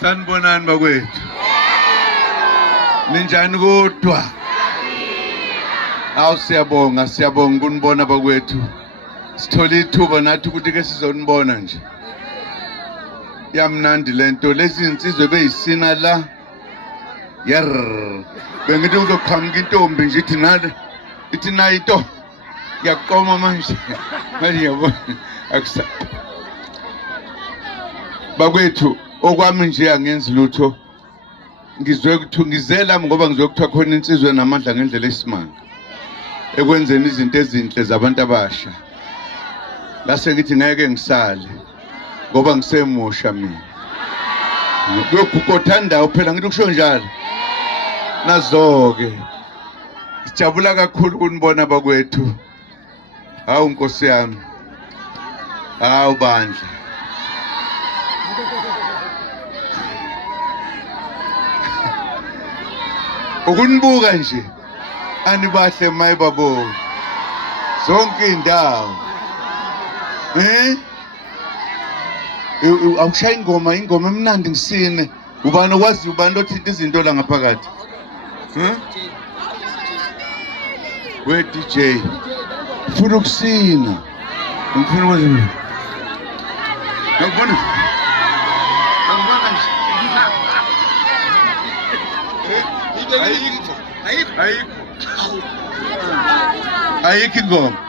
Sanibonani bakwethu. Ninjani kodwa? Awu siyabonga kunibona bakwethu. Sithole ithuba nathi ukuthi ke sizonibona nje. Yamnandi lento lezi insizwe beyisina la. Bengithi uzoqhamuka intombi nje ithi nayito. Ngiyaqoma manje. Manje yabona akusa. Bakwethu okwami nje angenzi lutho. Ngizwe kuthungizela ngoba ngizwe kuthiwa khona insizwe namandla ngendlela esimanga. Ekwenzeni izinto ezinhle zabantu abasha. Lase ngithi ngeke ngisale ngoba ngisemusha mina. Ngiyokukhothanda phela ngithi kusho njalo. Nazo-ke sijabula kakhulu kunibona bakwethu. Hawu Nkosi yami. Hawu bandla. Ukunibuka nje anibahle mayibabo zonke indawo awushaya ingoma emnandi ngisine ubani okwazi ubani othinta izinto la ngaphakathi we DJ ufuna ukusina ngifuna ukwenza ngibona ayikho ingoma